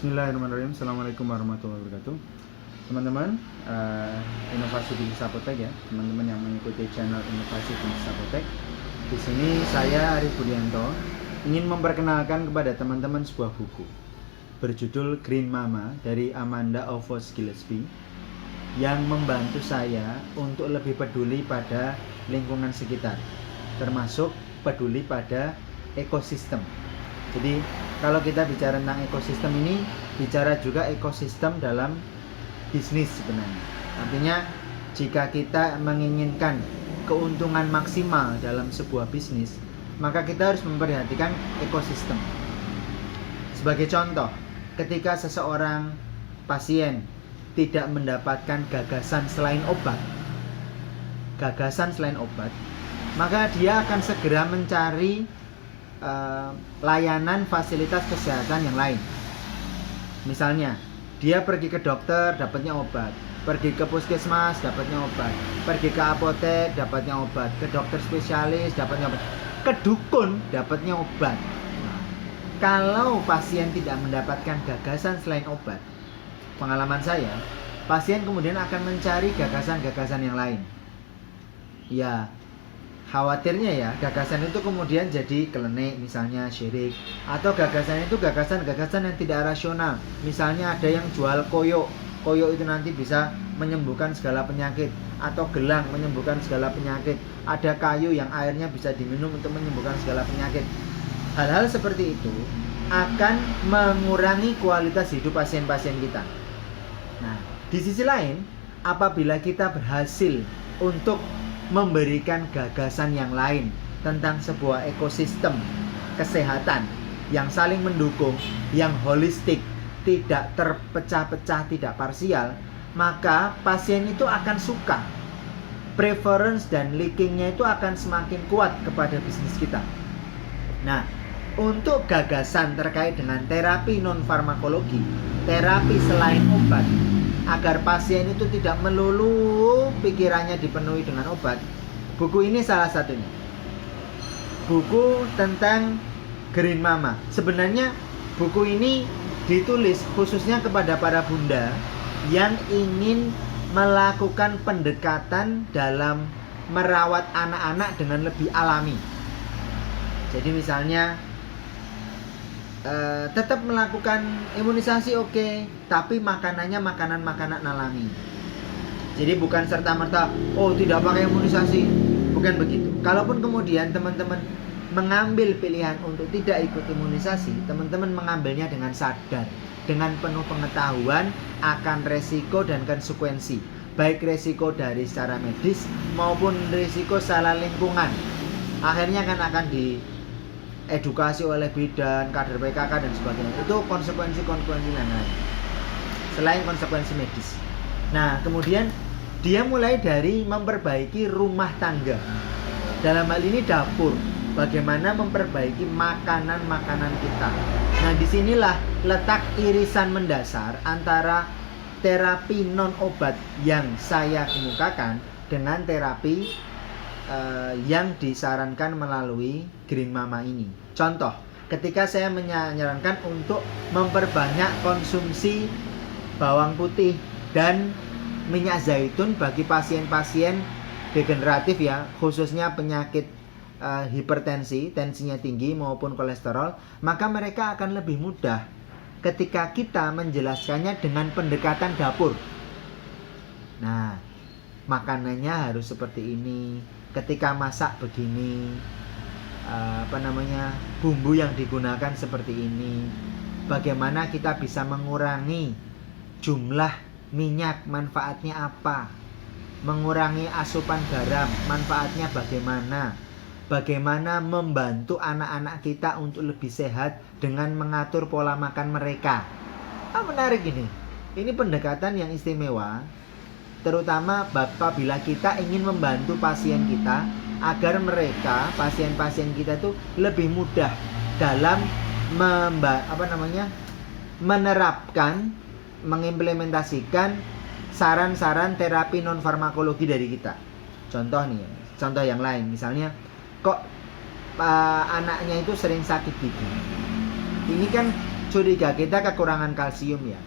Bismillahirrahmanirrahim. Assalamualaikum warahmatullahi wabarakatuh. Teman-teman, inovasi bisnis apotek ya, teman-teman yang mengikuti channel inovasi bisnis apotek. Di sini saya Arif Budianto ingin memperkenalkan kepada teman-teman sebuah buku berjudul Green Mama dari Amanda Ovos Gillespie yang membantu saya untuk lebih peduli pada lingkungan sekitar, termasuk peduli pada ekosistem. Jadi kalau kita bicara tentang ekosistem ini, bicara juga ekosistem dalam bisnis sebenarnya. Artinya jika kita menginginkan keuntungan maksimal dalam sebuah bisnis, maka kita harus memperhatikan ekosistem. Sebagai contoh, ketika seseorang pasien tidak mendapatkan gagasan selain obat, maka dia akan segera mencari layanan fasilitas kesehatan yang lain. Misalnya, dia pergi ke dokter dapatnya obat, pergi ke puskesmas dapatnya obat, pergi ke apotek dapatnya obat, ke dokter spesialis dapatnya obat, ke dukun dapatnya obat. Kalau pasien tidak mendapatkan gagasan selain obat, pengalaman saya, pasien kemudian akan mencari gagasan-gagasan yang lain. Ya, khawatirnya ya gagasan itu kemudian jadi klenik, misalnya syirik, atau gagasan itu gagasan-gagasan yang tidak rasional. Misalnya ada yang jual koyo itu nanti bisa menyembuhkan segala penyakit, atau gelang menyembuhkan segala penyakit, ada kayu yang airnya bisa diminum untuk menyembuhkan segala penyakit. Hal-hal seperti itu akan mengurangi kualitas hidup pasien-pasien kita. Nah, di sisi lain, apabila kita berhasil untuk memberikan gagasan yang lain tentang sebuah ekosistem kesehatan yang saling mendukung, yang holistik, tidak terpecah-pecah, tidak parsial, maka pasien itu akan suka. Preference dan linkingnya itu akan semakin kuat kepada bisnis kita. Nah, untuk gagasan terkait dengan terapi non-farmakologi, terapi selain obat, agar pasien itu tidak melulu pikirannya dipenuhi dengan obat, buku ini salah satunya. Buku tentang Green Mama. Sebenarnya buku ini ditulis khususnya kepada para bunda yang ingin melakukan pendekatan dalam merawat anak-anak dengan lebih alami. Jadi misalnya tetap melakukan imunisasi oke, tapi makanannya makanan alami. Jadi bukan serta-merta tidak pakai imunisasi, bukan begitu. Kalaupun kemudian teman-teman mengambil pilihan untuk tidak ikut imunisasi, teman-teman mengambilnya dengan sadar, dengan penuh pengetahuan akan resiko dan konsekuensi, baik resiko dari secara medis maupun resiko secara lingkungan. Akhirnya akan edukasi oleh bidan, kader PKK dan sebagainya. Itu konsekuensi-konsekuensi yang lain selain konsekuensi medis. Nah, kemudian dia mulai dari memperbaiki rumah tangga. Dalam hal ini dapur. Bagaimana memperbaiki makanan-makanan kita. Nah, disinilah letak irisan mendasar antara terapi non obat yang saya kemukakan dengan terapi yang disarankan melalui Green Mama ini. Contoh, ketika saya menyarankan untuk memperbanyak konsumsi bawang putih dan minyak zaitun bagi pasien-pasien degeneratif ya, khususnya penyakit hipertensi, tensinya tinggi maupun kolesterol, maka mereka akan lebih mudah ketika kita menjelaskannya dengan pendekatan dapur. Nah, makanannya harus seperti ini, ketika masak begini, bumbu yang digunakan seperti ini, bagaimana kita bisa mengurangi jumlah minyak, manfaatnya apa, mengurangi asupan garam, manfaatnya bagaimana membantu anak-anak kita untuk lebih sehat dengan mengatur pola makan mereka. Menarik ini pendekatan yang istimewa, terutama apabila kita ingin membantu pasien kita agar mereka, pasien-pasien kita itu lebih mudah dalam menerapkan, mengimplementasikan saran-saran terapi non farmakologi dari kita. Contoh yang lain, misalnya anaknya itu sering sakit gigi. Ini kan curiga kita kekurangan kalsium ya.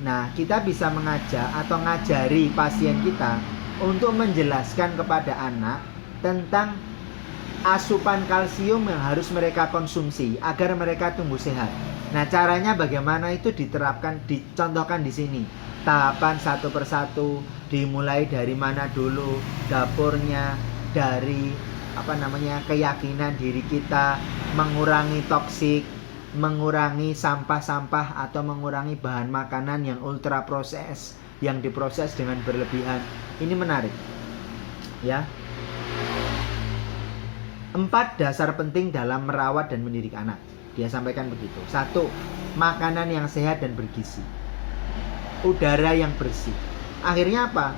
Nah, kita bisa mengajak atau ngajari pasien kita untuk menjelaskan kepada anak tentang asupan kalsium yang harus mereka konsumsi agar mereka tumbuh sehat. Nah, caranya bagaimana itu diterapkan, dicontohkan di sini. Tahapan satu persatu, dimulai dari mana dulu, dapurnya, dari keyakinan diri kita, mengurangi toksik, mengurangi sampah-sampah atau mengurangi bahan makanan yang ultra proses, yang diproses dengan berlebihan. Ini menarik. Ya. 4 dasar penting dalam merawat dan mendidik anak. Dia sampaikan begitu. 1. Makanan yang sehat dan bergizi. Udara yang bersih. Akhirnya apa?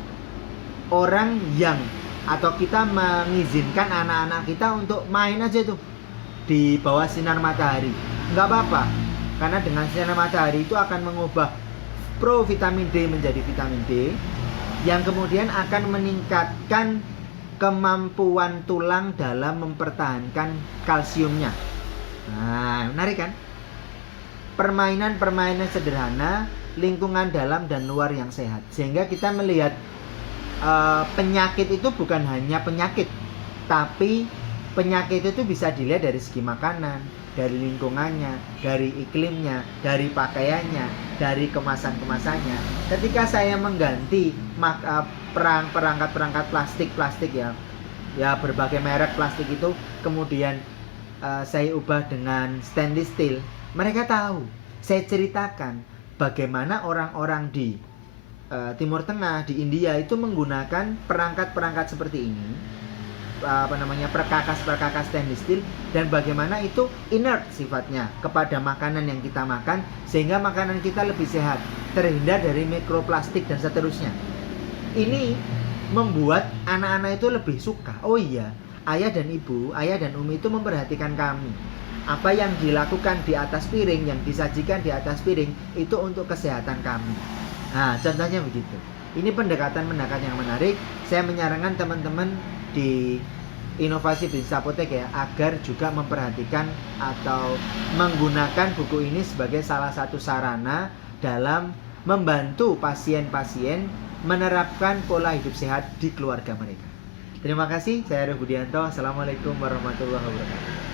Orang yang atau kita mengizinkan anak-anak kita untuk main aja tuh di bawah sinar matahari. Nggak apa-apa, karena dengan sinar matahari itu akan mengubah provitamin D menjadi vitamin D, yang kemudian akan meningkatkan kemampuan tulang dalam mempertahankan kalsiumnya. Nah, menarik kan? Permainan-permainan sederhana, lingkungan dalam dan luar yang sehat, sehingga kita melihat penyakit itu bukan hanya penyakit, tapi penyakit itu bisa dilihat dari segi makanan, dari lingkungannya, dari iklimnya, dari pakaiannya, dari kemasan-kemasannya. Ketika saya mengganti perangkat-perangkat plastik ya berbagai merek plastik itu, kemudian saya ubah dengan stainless steel, mereka tahu. Saya ceritakan bagaimana orang-orang di Timur Tengah, di India itu menggunakan perangkat-perangkat seperti ini, perkakas stainless steel, dan bagaimana itu inert sifatnya kepada makanan yang kita makan, sehingga makanan kita lebih sehat, terhindar dari mikroplastik dan seterusnya. Ini membuat anak-anak itu lebih suka. Oh iya, ayah dan ibu, ayah dan umi itu memperhatikan kami. Apa yang dilakukan di atas piring, yang disajikan di atas piring, itu untuk kesehatan kami. Nah, contohnya begitu. Ini pendekatan-pendekatan yang menarik. Saya menyarankan teman-teman di Inovasi Bisnis Apotek ya, agar juga memperhatikan atau menggunakan buku ini sebagai salah satu sarana dalam membantu pasien-pasien menerapkan pola hidup sehat di keluarga mereka. Terima kasih, saya Arif Budianto. Assalamualaikum warahmatullahi wabarakatuh.